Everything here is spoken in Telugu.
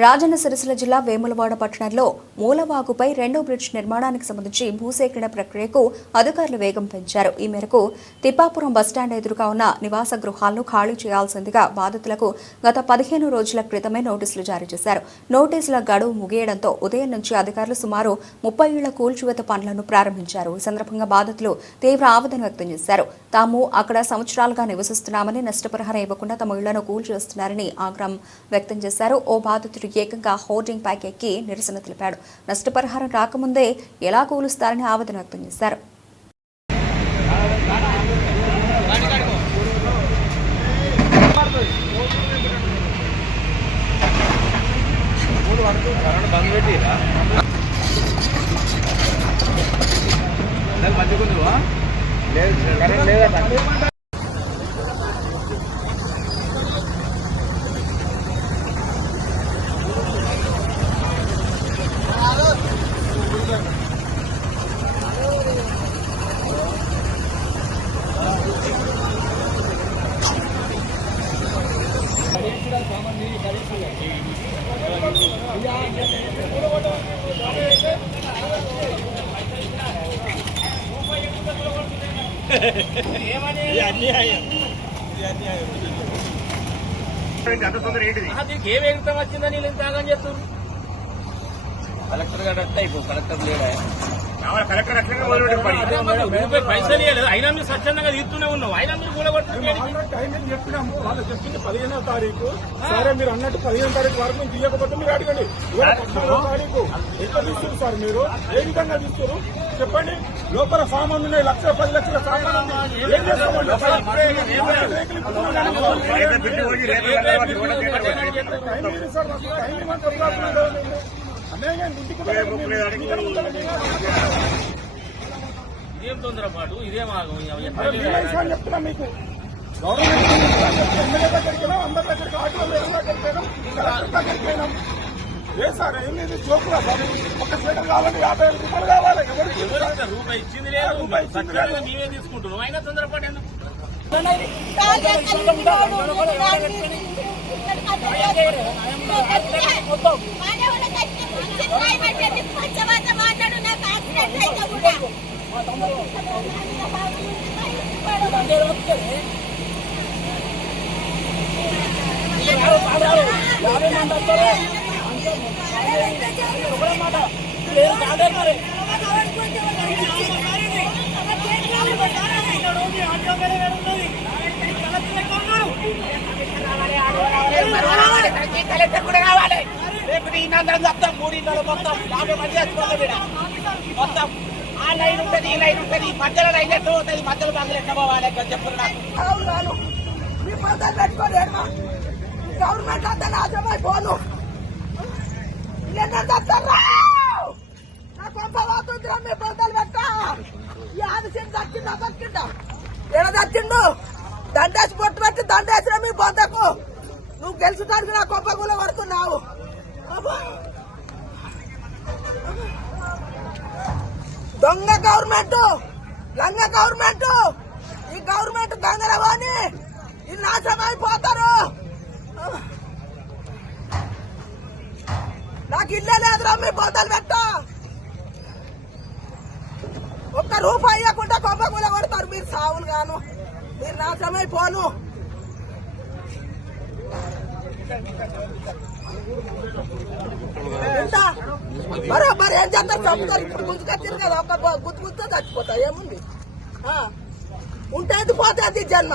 రాజన్న సిరిసిల్ల జిల్లా వేములవాడ పట్టణంలో మూలవాగుపై రెండో బ్రిడ్జ్ నిర్మాణానికి సంబంధించి భూసేకరణ ప్రక్రియకు అధికారులు వేగం పెంచారు. ఈ మేరకు తిప్పాపురం బస్టాండ్ ఎదురుగా ఉన్న నివాస గృహాలను ఖాళీ చేయాల్సిందిగా బాధితులకు గత 15 రోజుల క్రితమే నోటీసులు జారీ చేశారు. నోటీసుల గడువు ముగియడంతో ఉదయం నుంచి అధికారులు సుమారు 30 ఇళ్ల కూల్చివేత పనులను ప్రారంభించారు. ఈ సందర్భంగా బాధితులు తీవ్ర ఆవేదన వ్యక్తం చేశారు. తాము అక్కడ సంవత్సరాలుగా నివసిస్తున్నామని, నష్టపరిహారం ఇవ్వకుండా తమ ఇళ్లను కూల్చేస్తున్నారని ఆగ్రహం వ్యక్తం చేశారు. ఓ బాధితుడు ఏకంగా హోర్డింగ్ పైకి ఎక్కి నిరసన తెలిపాడు. నష్టపరిహారం రాకముందే ఎలా కూలుస్తారని ఆవేదన వ్యక్తం చేశారు. ఏం ఎగుతాం వచ్చిందని నేను త్యాగం చేస్తాను. కలెక్టర్ గారు అట్లా ఇప్పుడు కలెక్టర్ లేదా పైసలు ఇవ్వలేదు. అయినా మీరు స్వచ్ఛందంగా తీస్తూనే ఉన్నావు. అయినా మీరు టైమింగ్ చెప్పినాము. వాళ్ళు చెప్పింది 15వ తారీఖు. సరే మీరు అన్నట్టు 15వ తారీఖు వరకు మేము తీయకపోతే మీరు అడగండి. 14వ తారీఖు ఎక్కడ తీస్తారు సార్? మీరు ఏ విధంగా తీస్తారు చెప్పండి. లోపల సామాన్లు ఉన్నాయి, 1,10 లక్షల సామాన్లు. ఏం చేస్తామండి? ఇదేం తొందరపాటు, ఇదేం ఆగం చెప్తున్నా మీకు. గవర్నమెంట్ ఎమ్మెల్యే దగ్గరికి వెళ్ళాం, అందరి దగ్గరికి ఆటోలు దగ్గరికి వెళ్ళాం, కలెక్టర్ దగ్గరికి వెళ్ళాం. ఏ సార్ ఏమి జోకులా సార్? ఒక స్వీటర్ కావాలి, 50 రూపాయలు కావాలి. రూపాయి ఇచ్చింది లేదు, మేమే తీసుకుంటున్నాం. అయినా తొందరపాటు ఎందుకు? కలెక్టర్ కూడా కావాలి. రేపు ఈయనందరం చెప్తాం. 3 ఇళ్ళు మొత్తం 50 మంది చచ్చిపోతాం. మొత్తం ఆ లైన్ ఉంటుంది, ఈ లైన్ ఉంటుంది, మధ్యలో లైన్ ఎట్లా ఉంటుంది, మధ్యలో బంగ్లు ఎట్లా పోవాలి చెప్తున్నాను. మీ పదాలు పెట్టుకోండి. గవర్నమెంట్ అంతా నాశమైపోను. నా కొంత పోతుందిరా. మీ పదాలు పెట్టా. ఈ ఆదిశం దక్కిందా దక్కిందా? ఏడ దక్కిండు? దండేసి పొట్టు పెట్టి దండేసినా మీ బొద్దకు. నువ్వు గెలుచుటానికి నా కొంప కూడా పడుతున్నావు. దొంగ గవర్నమెంట్, లంగ గవర్నమెంట్. ఈ గవర్నమెంట్ దొంగలవాని ఈ నాశనం అయిపోతారు. నాకు ఇల్లే లేదురా. మీ బొద్దలు పెట్ట. ఒక్క రూపాయి ఇవ్వకుండా కొంప కూడా కొడతారు. మీరు సావులు గాను, మీరు నాశనం అయిపోను. బరాబర్ ఏం చేస్తారు? చంపుతారు. ఇప్పుడు గుంజుకొచ్చారు కదా, ఒక గుర్తు చచ్చిపోతా. ఏముంది? ఉంటేది పోతే అది జన్మ.